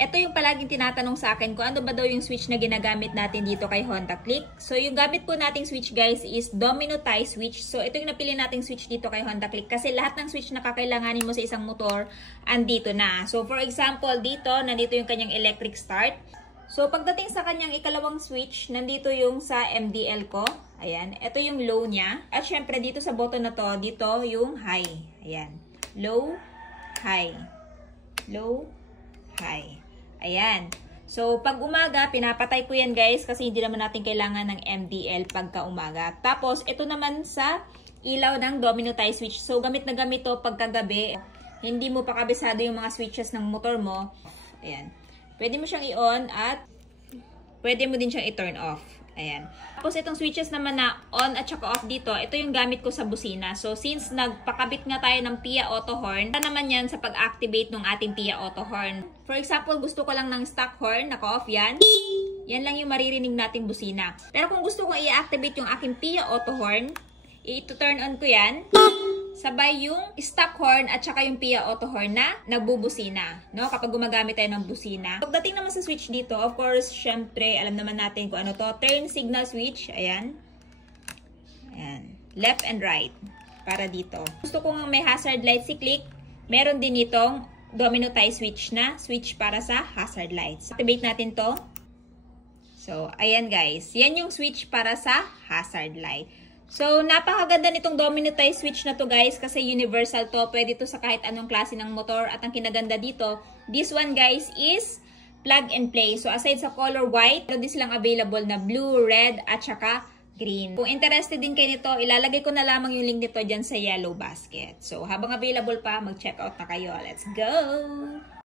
ito yung palaging tinatanong sa akin kung ano ba daw yung switch na ginagamit natin dito kay Honda Click. So, yung gamit po nating switch guys is domino tie switch. So, ito yung napili nating switch dito kay Honda Click kasi lahat ng switch na kakailanganin mo sa isang motor, andito na. So, for example, dito, nandito yung kanyang electric start. So, pagdating sa kanyang ikalawang switch, nandito yung sa MDL ko. Ayan, ito yung low niya. At syempre, dito sa button na to, dito yung high. Ayan, low, high. Low, high. Ayan. So, pag umaga, pinapatay ko yan guys kasi hindi naman natin kailangan ng MDL pagka umaga. Tapos, ito naman sa ilaw ng domino tie switch. So, gamit na gamit to pagkagabi. Hindi mo pa kabisado yung mga switches ng motor mo. Ayan. Pwede mo siyang i-on at pwede mo din siyang i-turn off. Ayan. Tapos, itong switches naman na on at saka off dito, ito yung gamit ko sa busina. So, since nagpakabit nga tayo ng PIA Auto Horn, ito naman yan sa pag-activate ng ating PIA Auto Horn. For example, gusto ko lang ng stock horn, naka-off yan. Yan lang yung maririnig nating busina. Pero kung gusto kong i-activate yung aking PIA Auto Horn, i-turn on ko yan. Sabay yung stock horn at saka yung PIA Auto Horn na nagbubusina, no? Kapag gumagamit tayo ng busina. Pagdating naman sa switch dito, of course, syempre, alam naman natin kung ano to. Turn signal switch, ayan. Ayan. Left and right. Para dito. Gusto ko nga may hazard light si Click. Meron din itong domino tie switch na switch para sa hazard lights. Activate natin to. So, ayan guys. Yan yung switch para sa hazard light. So, napakaganda nitong domino tie switch na to guys kasi universal to. Pwede to sa kahit anong klase ng motor. At ang kinaganda dito, this one guys is plug and play. So, aside sa color white, meron din silang available na blue, red, at saka green. Kung interested din kayo nito, ilalagay ko na lamang yung link nito dyan sa yellow basket. So, habang available pa, mag-check out na kayo. Let's go!